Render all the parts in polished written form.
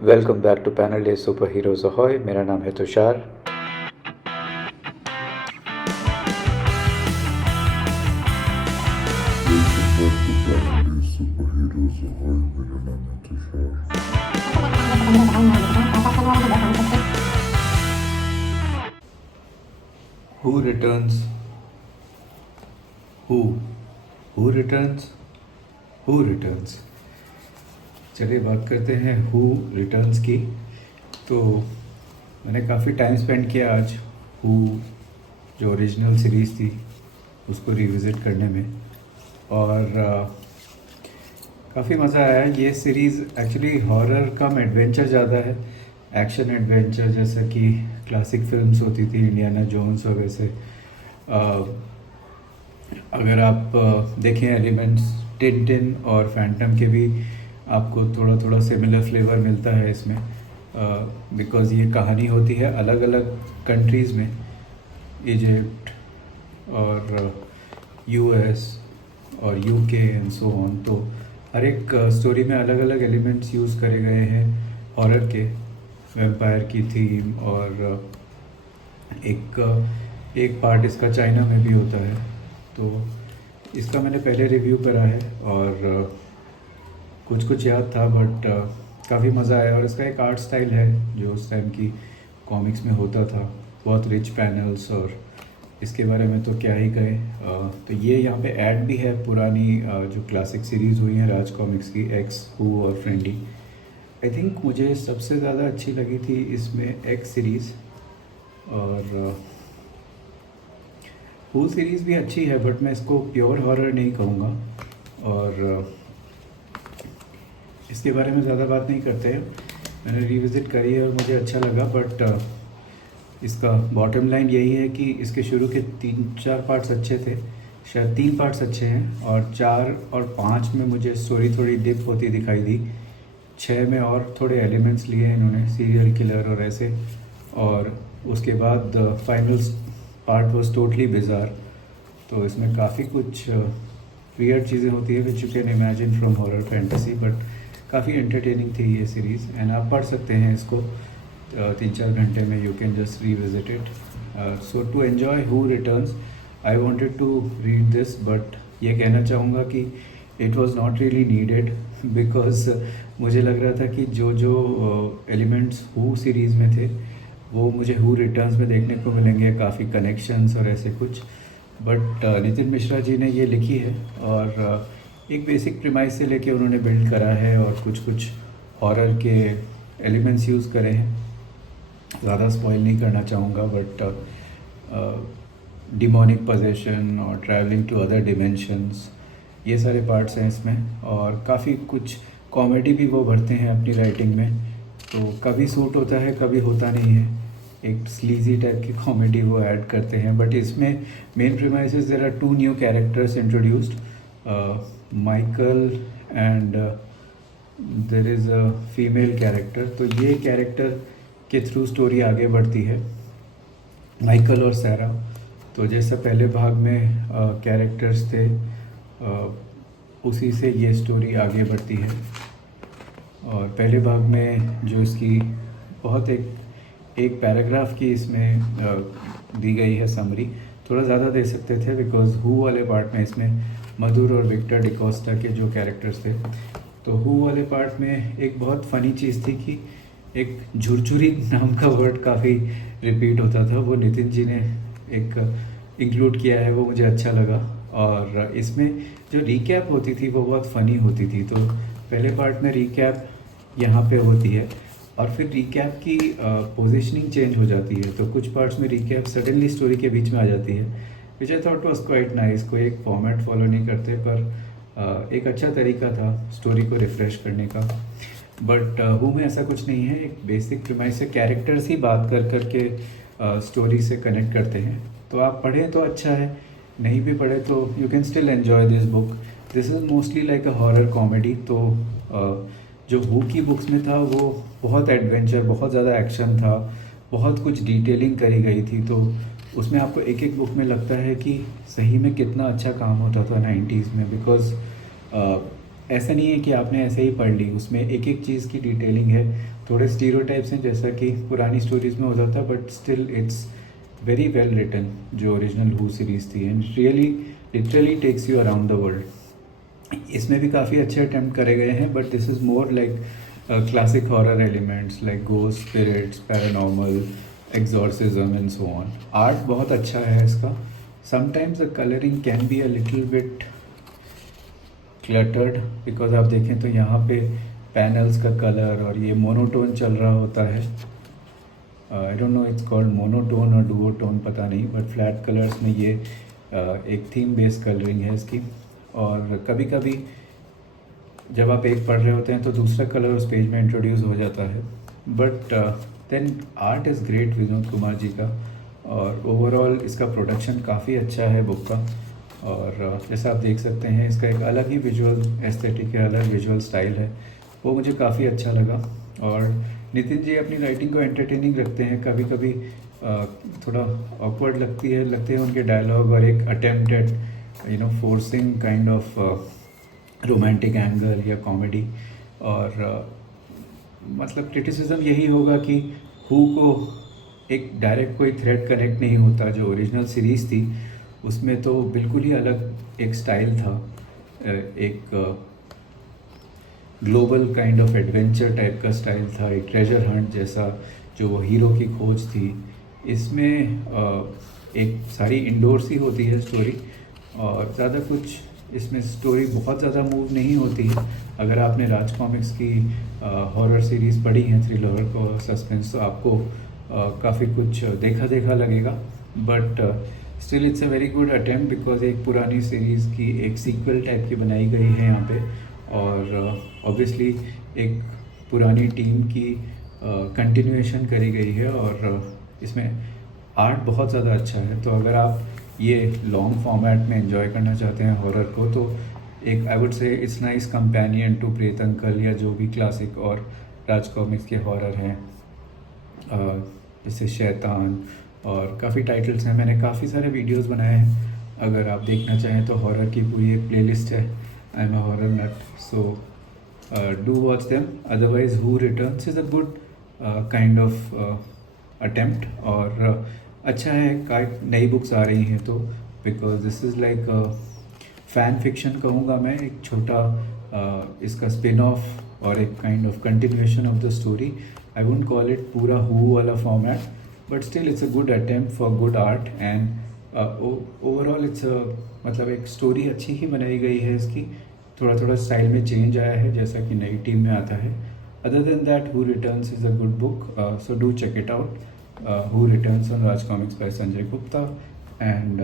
Welcome back to panel day super heroes ahoy. मेरा नाम है Tushar. Who returns? Who? Who returns? Who returns? चलिए बात करते हैं हु रिटर्न्स की। तो मैंने काफ़ी टाइम स्पेंड किया आज हु जो ओरिजिनल सीरीज़ थी उसको रिविज़िट करने में, और काफ़ी मज़ा आया। ये सीरीज़ एक्चुअली हॉरर कम एडवेंचर ज़्यादा है, एक्शन एडवेंचर जैसा कि क्लासिक फिल्म्स होती थी, इंडियाना जोन्स वगैरह से। अगर आप देखें एलिमेंट्स टिन और फैंटम के भी आपको थोड़ा थोड़ा सिमिलर फ्लेवर मिलता है इसमें, बिकॉज़ ये कहानी होती है अलग अलग कंट्रीज़ में, इजिप्ट और यूएस और यूके एंड सो ऑन। तो हर एक स्टोरी में अलग अलग एलिमेंट्स यूज़ करे गए हैं हॉरर के, वैम्पायर की थीम, और एक पार्ट इसका चाइना में भी होता है। तो इसका मैंने पहले रिव्यू करा है और कुछ याद था, बट काफ़ी मज़ा आया। और इसका एक आर्ट स्टाइल है जो उस टाइम की कॉमिक्स में होता था, बहुत रिच पैनल्स, और इसके बारे में तो क्या ही कहें। तो ये यहाँ पे ऐड भी है पुरानी जो क्लासिक सीरीज़ हुई है राज कॉमिक्स की, एक्स, हु और फ्रेंडी। आई थिंक मुझे सबसे ज़्यादा अच्छी लगी थी इसमें एक्स सीरीज़, और हु सीरीज़ भी अच्छी है, बट मैं इसको प्योर हॉरर नहीं कहूँगा। और इसके बारे में ज़्यादा बात नहीं करते हैं। मैंने रिविज़िट करी है और मुझे अच्छा लगा, बट इसका बॉटम लाइन यही है कि इसके शुरू के 3-4 पार्ट्स अच्छे थे, शायद 3 पार्ट्स अच्छे हैं, और 4 और 5 में मुझे स्टोरी थोड़ी डिप होती दिखाई दी। 6 में और थोड़े एलिमेंट्स लिए इन्होंने, सीरियल किलर और ऐसे, और उसके बाद final part was totally bizarre. तो इसमें काफ़ी कुछ वियर्ड चीज़ें होती है which you can imagine from horror fantasy, but काफ़ी एंटरटेनिंग थी ये सीरीज़। एंड आप पढ़ सकते हैं इसको 3-4 घंटे में, you can just revisit it. So to enjoy Who Returns I wanted to read this, but ये कहना चाहूँगा कि it was not really needed, because मुझे लग रहा था कि जो एलिमेंट्स हु सीरीज़ में थे वो मुझे हु रिटर्न्स में देखने को मिलेंगे, काफ़ी कनेक्शंस और ऐसे कुछ। बट नितिन मिश्रा जी ने ये लिखी है, और एक बेसिक प्रीमाइस से लेके उन्होंने बिल्ड करा है, और कुछ हॉरर के एलिमेंट्स यूज़ करे हैं। ज़्यादा स्पॉइल नहीं करना चाहूँगा, बट डिमोनिक पोजेशन और ट्रैवलिंग टू अदर डिमेंशंस, ये सारे पार्ट्स हैं इसमें। और काफ़ी कुछ कॉमेडी भी वो भरते हैं अपनी राइटिंग में, तो कभी सूट होता है कभी होता नहीं है। एक स्लीजी टाइप की कॉमेडी वो ऐड करते हैं, बट इसमें main premises there are 2 new characters introduced, Michael and there is a female character. तो ये कैरेक्टर के थ्रू स्टोरी आगे बढ़ती है, माइकल और सैरा। तो जैसा पहले भाग में कैरेक्टर्स थे, उसी से ये स्टोरी आगे बढ़ती है। और पहले भाग में जो इसकी बहुत एक पैराग्राफ की इसमें दी गई है समरी, थोड़ा ज़्यादा दे सकते थे, बिकॉज हु वाले पार्ट में इसमें मधुर और विक्टर डिकोस्टा के जो कैरेक्टर्स थे। तो हु वाले पार्ट में एक बहुत फ़नी चीज़ थी कि एक झुरझुरी नाम का वर्ड काफ़ी रिपीट होता था, वो नितिन जी ने एक इंक्लूड किया है, वो मुझे अच्छा लगा। और इसमें जो रिकैप होती थी वो बहुत फ़नी होती थी। तो पहले पार्ट में रिकैप यहाँ पे होती है, और फिर रिकैप की पोजीशनिंग चेंज हो जाती है। तो कुछ पार्ट्स में रिकैप सडनली स्टोरी के बीच में आ जाती है, which I thought was quite nice. कोई एक फॉर्मेट फॉलो नहीं करते, पर एक अच्छा तरीका था स्टोरी को रिफ़्रेश करने का। बट हु में ऐसा कुछ नहीं है, एक बेसिक प्रीमाइस से कैरेक्टर्स ही बात कर के स्टोरी से कनेक्ट करते हैं। तो आप पढ़ें तो अच्छा है, नहीं भी पढ़े तो you can still enjoy this book. This is mostly like a horror comedy. तो जो हु की बुक्स में था वो बहुत एडवेंचर, बहुत ज़्यादा एक्शन था, बहुत कुछ डिटेलिंग करी गई थी। तो उसमें आपको एक एक बुक में लगता है कि सही में कितना अच्छा काम होता था 90s में, बिकॉज ऐसा नहीं है कि आपने ऐसे ही पढ़ ली, उसमें एक एक चीज़ की डिटेलिंग है। थोड़े स्टीरियोटाइप्स हैं जैसा कि पुरानी स्टोरीज़ में होता था, but still it's very well written जो ओरिजिनल हू सीरीज़ थी, and really literally takes you around the world. इसमें भी काफ़ी अच्छे अटैम्प्ट करे गए हैं, but this is more like classic horror elements like ghost, spirits, paranormal, exorcism and so on. Art बहुत अच्छा है इसका. Sometimes the colouring can be a little bit cluttered, because आप देखें तो यहाँ पे पैनल्स का कलर और ये मोनोटोन चल रहा होता है. I don't know it's called monotone और डुओटोन, पता नहीं, बट फ्लैट कलर्स में ये एक थीम बेस्ड कलरिंग है इसकी. और कभी कभी जब आप एक पढ़ रहे होते हैं तो दूसरा कलर उस पेज में इंट्रोड्यूस हो जाता है. But then art is great Vinod Kumar ji का, और ओवरऑल इसका प्रोडक्शन काफ़ी अच्छा है बुक का. और जैसा आप देख सकते हैं इसका एक अलग ही विजुअल एस्थेटिक है, अलग विजुअल स्टाइल है, वो मुझे काफ़ी अच्छा लगा. और नितिन जी अपनी राइटिंग को एंटरटेनिंग रखते हैं. कभी कभी थोड़ा ऑकवर्ड लगते हैं उनके डायलॉग, और एक attempt at forcing kind of romantic angle या कॉमेडी. और मतलब क्रिटिसिज्म यही होगा कि हू को एक डायरेक्ट कोई थ्रेड कनेक्ट नहीं होता. जो ओरिजिनल सीरीज़ थी उसमें तो बिल्कुल ही अलग एक स्टाइल था, एक global kind of adventure type का स्टाइल था, एक ट्रेजर हंट जैसा जो वो हीरो की खोज थी. इसमें एक सारी इंडोर्स ही होती है स्टोरी, और ज़्यादा कुछ इसमें स्टोरी बहुत ज़्यादा मूव नहीं होती है. अगर आपने राज कॉमिक्स की हॉरर सीरीज़ पढ़ी है, थ्रिलर को सस्पेंस, तो आपको काफ़ी कुछ देखा लगेगा. But still it's a very good attempt, because एक पुरानी सीरीज़ की एक सीक्वल टाइप की बनाई गई है यहाँ पे, और ऑब्वियसली एक पुरानी टीम की कंटिन्यूएशन करी गई है. और इसमें आर्ट बहुत ज़्यादा अच्छा है. तो अगर आप ये लॉन्ग फॉर्मेट में एंजॉय करना चाहते हैं हॉरर को, तो एक I would say it's nice companion to प्रेत अंकल या जो भी क्लासिक और राज कॉमिक्स के हॉरर हैं, जैसे शैतान, और काफ़ी टाइटल्स हैं. मैंने काफ़ी सारे वीडियोस बनाए हैं, अगर आप देखना चाहें तो हॉरर की पूरी एक प्लेलिस्ट है, I am a horror nut, so do watch them. Otherwise who returns is a good kind of attempt. और अच्छा है नई बुक्स आ रही हैं तो, because this is like fan fiction कहूँगा मैं, एक छोटा इसका स्पिन ऑफ और एक kind of continuation of the story. I wouldn't call it पूरा हू वाला format, but still it's a good attempt for good art. And overall it's मतलब एक स्टोरी अच्छी ही बनाई गई है इसकी. थोड़ा स्टाइल में चेंज आया है जैसा कि नई टीम में आता है. Other than that, Who returns is a good book, so do check it out. Who Returns on Raj Comics by Sanjay Gupta, and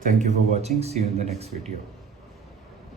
thank you for watching. See you in the next video.